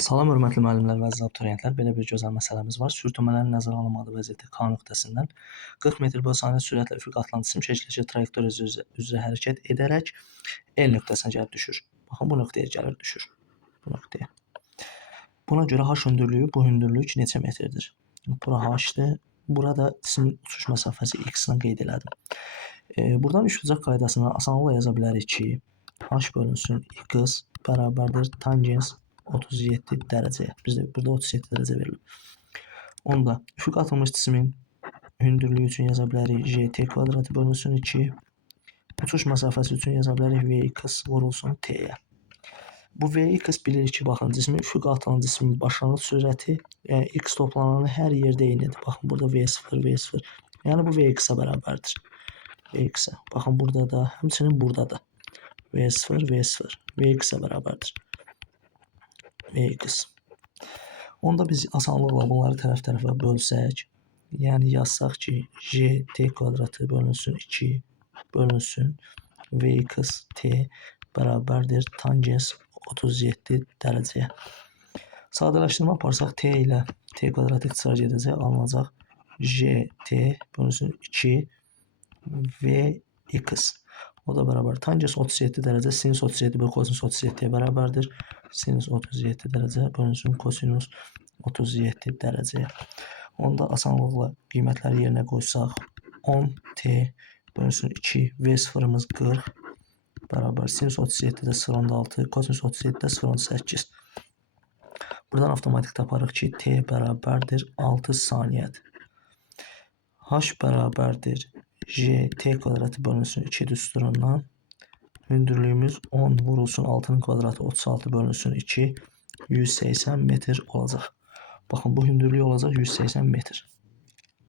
Salam hörmətli müəllimlər və əziz abituriyentlər. Belə bir gözəl məsələmiz var. Sürtünmələrin nəzərə alınmadığı vəziyyətdə K nöqtəsindən 40 metr bölü saniyə sürətlə üfüq atılan cisim çəkiləcək trayektoriya üzrə hərəkət edərək L nöqtəsinə gəlib düşür. Baxın, bu nöqtəyə gəlir düşür. Bu nöqtəyə. Buna görə H hündürlüyü, bu hündürlük neçə metrdir? Bura H-dır. Burada cismin uçuş məsafəsi x-ni qeyd elədim. Buradan üçbucaq qaydasını asanlıqla yaza bilərik ki, H bölünsün x bərabərdir tangens 37 dərəcəyə. Bizdə burada 37 dərəcə verilib. Onda üfüq atılmış cismin hündürlüyü üçün yaza bilərik gt kvadratı bölünsün 2. Uçuş məsafəsi üçün yaza bilərik vx vurulsun t-yə. Bu vx bilirik ki, baxın, cismin üfüq atılan cismin başlanğıc sürəti x toplananı hər yerdə eynidir. Baxın, burada v0, v0. Yəni bu vx-ə bərabərdir. Vx-ə. Baxın, burada da, həmçinin burada da. v0, v0. vx-ə bərabərdir. Vx. Onda biz asanlıqla bunları tərəf-tərəfə bölsək, yəni yazsaq ki, gt kvadratı bölünsün 2 bölünsün vx t bərabərdir tangens 37 dərəcəyə. Sadələşdirmə aparsaq t ilə t kvadratı ixtisar gedəcək, alınacaq gt bölünsün 2 vx. O da bərabər tangens 37 dərəcə sinus 37 bölü kosinus 37-yə bərabərdir. Sinus 37 dərəcə bölünsün kosinus 37 dərəcəyə. Onda asanlıqla qiymətləri yerinə qoysaq 10 t bölünsün 2 v0-ımız 40 bərabər sinus 37-də 0.6 kosinus 37-də 0.8. Buradan avtomatik taparıq ki, t bərabərdir 6 saniyədir. H bərabərdir gt kvadratı bölünsün 2 düsturundan. Hündürlüyümüz 10 vurulsun 6-nın kvadratı 36 bölünsün 2 180 metr olacaq. Baxın, bu hündürlük olacaq 180 metr.